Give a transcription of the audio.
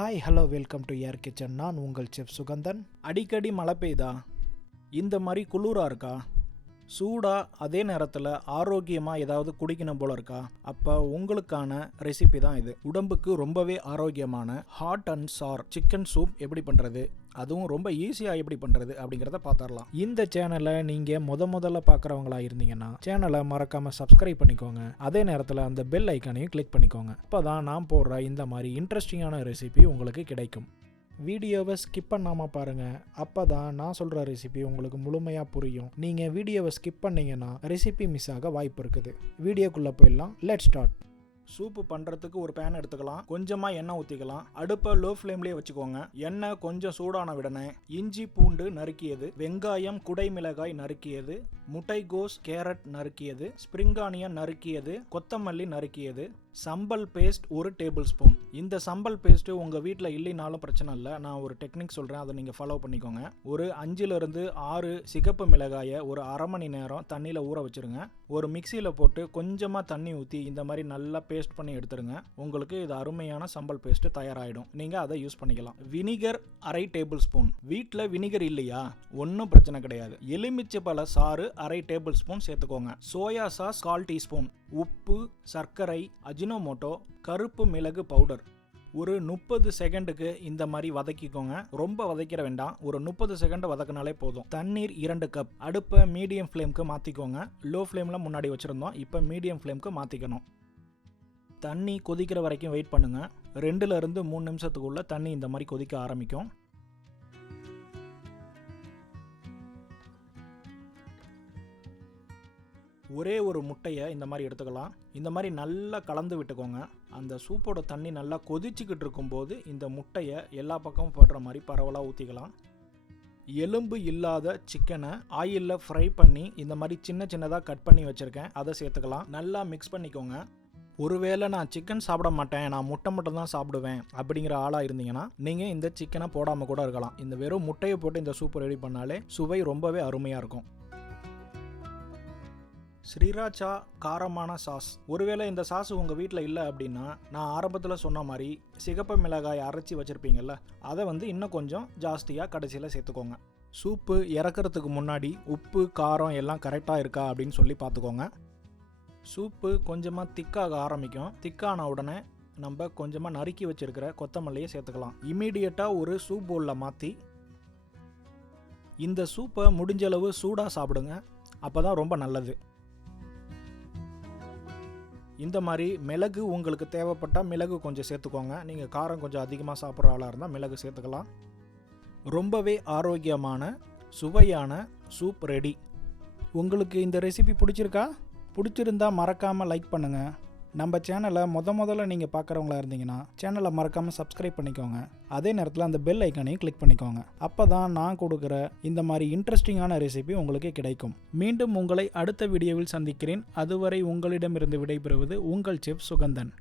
Hi hello welcome to air kitchen. நான் உங்கள் chef Suganthan. அடிக்கடி மழை பெய்யுதா? இந்த மாதிரி குளிராக இருக்கா? சூடாக அதே நேரத்தில் ஆரோக்கியமாக ஏதாவது குடிக்கணும் போல இருக்கா? அப்போ உங்களுக்கான ரெசிபி தான் இது. உடம்புக்கு ரொம்பவே ஆரோக்கியமான hot and sir chicken soup எப்படி பண்ணுறது, அதுவும் ரொம்ப ஈஸியாக எப்படி பண்ணுறது அப்படிங்கிறத பார்த்துடலாம். இந்த சேனலை நீங்கள் முதல்ல பார்க்குறவங்களா இருந்தீங்கன்னா சேனலை மறக்காமல் சப்ஸ்கிரைப் பண்ணிக்கோங்க. அதே நேரத்தில் அந்த பெல் ஐக்கானையும் கிளிக் பண்ணிக்கோங்க. அப்போ தான் நான் போடுற இந்த மாதிரி இன்ட்ரெஸ்டிங்கான ரெசிபி உங்களுக்கு கிடைக்கும். வீடியோவை ஸ்கிப் பண்ணாமல் பாருங்கள். அப்போ தான் நான் சொல்கிற ரெசிபி உங்களுக்கு முழுமையாக புரியும். நீங்கள் வீடியோவை ஸ்கிப் பண்ணிங்கன்னா ரெசிபி மிஸ் ஆக வாய்ப்பு இருக்குது. வீடியோக்குள்ளே போயிடலாம். Let's start. சூப்பு பண்ணுறதுக்கு ஒரு பேன் எடுத்துக்கலாம். கொஞ்சமாக எண்ணெய் ஊற்றிக்கலாம். அடுப்பை லோ ஃப்ளேம்லேயே வச்சுக்கோங்க. எண்ணெய் கொஞ்சம் சூடான உடனே இஞ்சி பூண்டு நறுக்கியது, வெங்காயம் குடை மிளகாய் நறுக்கியது, முட்டைகோஸ் கேரட் நறுக்கியது, ஸ்ப்ரிங் ஆனியன் நறுக்கியது, கொத்தமல்லி நறுக்கியது, சம்பல் பேஸ்ட் 1 டேபிள் ஸ்பூன். இந்த சம்பல் பேஸ்ட்டு உங்கள் வீட்டில் இல்லைனாலும் பிரச்சனை இல்லை. நான் ஒரு டெக்னிக் சொல்கிறேன், அதை நீங்கள் ஃபாலோ பண்ணிக்கோங்க. ஒரு 5லிருந்து 6 சிகப்பு மிளகாயை ஒரு அரை மணி நேரம் தண்ணியில் ஊற வச்சுருங்க. ஒரு மிக்சியில் போட்டு கொஞ்சமாக தண்ணி ஊற்றி இந்த மாதிரி நல்லா பேஸ்ட் பண்ணி எடுத்துருங்க. உங்களுக்கு இது அருமையான சம்பல் பேஸ்ட்டு தயாராகிடும். நீங்கள் அதை யூஸ் பண்ணிக்கலாம். Vinegar 1/2 table spoon. வீட்டில் வினிகர் இல்லையா? ஒன்றும் பிரச்சனை கிடையாது. எலுமிச்சை பழ சாறு 1/2 டேபிள் ஸ்பூன் சேர்த்துக்கோங்க. Soya sauce 1/4 teaspoon. உப்பு, சர்க்கரை, அஜினோமோட்டோ, கருப்பு மிளகு பவுடர். ஒரு 30 செகண்டுக்கு இந்த மாதிரி வதக்கிக்கோங்க. ரொம்ப வதக்கிட வேண்டாம். ஒரு 30 செகண்ட் வதக்கினாலே போதும். தண்ணீர் 2 கப். அடுப்பை மீடியம் ஃப்ளேம்க்கு மாற்றிக்கோங்க. லோ ஃப்ளேமில் முன்னாடி வச்சுருந்தோம், இப்போ மீடியம் ஃப்ளேம்க்கு மாற்றிக்கணும். தண்ணி கொதிக்கிற வரைக்கும் வெயிட் பண்ணுங்கள். 2லிருந்து 3 நிமிஷத்துக்குள்ளே தண்ணி இந்த மாதிரி கொதிக்க ஆரம்பிக்கும். ஒரே ஒரு முட்டையை இந்த மாதிரி எடுத்துக்கலாம். இந்த மாதிரி நல்லா கலந்து விட்டுக்கோங்க. அந்த சூப்போட தண்ணி நல்லா கொதிச்சுக்கிட்டு இருக்கும்போது இந்த முட்டையை எல்லா பக்கமும் போடுற மாதிரி பரவலாக ஊற்றிக்கலாம். எலும்பு இல்லாத சிக்கனை ஆயிலில் ஃப்ரை பண்ணி இந்த மாதிரி சின்ன சின்னதாக கட் பண்ணி வச்சுருக்கேன், அதை சேர்த்துக்கலாம். நல்லா மிக்ஸ் பண்ணிக்கோங்க. ஒருவேளை நான் சிக்கன் சாப்பிட மாட்டேன், நான் முட்டை மட்டும் தான் சாப்பிடுவேன் அப்படிங்கிற ஆளாக இருந்தீங்கன்னா நீங்கள் இந்த சிக்கனை போடாமல் கூட இருக்கலாம். இந்த வெறும் முட்டையை போட்டு இந்த சூப்பை ரெடி பண்ணாலே சுவை ரொம்பவே அருமையாக இருக்கும். ஸ்ரீராச்சா காரமான சாஸ். ஒருவேளை இந்த சாஸ் உங்கள் வீட்டில் இல்லை அப்படின்னா நான் ஆரம்பத்தில் சொன்ன மாதிரி சிகப்பு மிளகாய் அரைச்சி வச்சுருப்பீங்கள்ல, அதை இன்னும் கொஞ்சம் ஜாஸ்தியாக கடைசியில் சேர்த்துக்கோங்க. சூப்பு இறக்கிறதுக்கு முன்னாடி உப்பு காரம் எல்லாம் கரெக்டாக இருக்கா அப்படின்னு சொல்லி பார்த்துக்கோங்க. சூப்பு கொஞ்சமாக திக்காக ஆரம்பிக்கும். திக்கான உடனே நம்ம கொஞ்சமாக நறுக்கி வச்சுருக்கிற கொத்தமல்லியை சேர்த்துக்கலாம். இமீடியட்டாக ஒரு சூப் பவுலில் மாற்றி இந்த சூப்பை முடிஞ்சளவு சூடாக சாப்பிடுங்க. அப்போ தான் ரொம்ப நல்லது. இந்த மாதிரி மிளகு உங்களுக்கு தேவைப்பட்டால் மிளகு கொஞ்சம் சேர்த்துக்கோங்க. நீங்கள் காரம் கொஞ்சம் அதிகமாக சாப்பிட்ற ஆளாக இருந்தால் மிளகு சேர்த்துக்கலாம். ரொம்பவே ஆரோக்கியமான சுவையான சூப் ரெடி. உங்களுக்கு இந்த ரெசிபி பிடிச்சிருந்தா மறக்காமல் லைக் பண்ணுங்கள். நம்ம சேனலை முதல்ல நீங்கள் பார்க்குறவங்களா இருந்தீங்கன்னா சேனலை மறக்காமல் சப்ஸ்கிரைப் பண்ணிக்கோங்க. அதே நேரத்தில் அந்த பெல் ஐக்கானையும் கிளிக் பண்ணிக்கோங்க. அப்போ தான் நான் கொடுக்குற இந்த மாதிரி இன்ட்ரெஸ்டிங்கான ரெசிபி உங்களுக்கு கிடைக்கும். மீண்டும் உங்களை அடுத்த வீடியோவில் சந்திக்கிறேன். அதுவரை உங்களிடமிருந்து விடைபெறுவது உங்கள் செஃப் சுகந்தன்.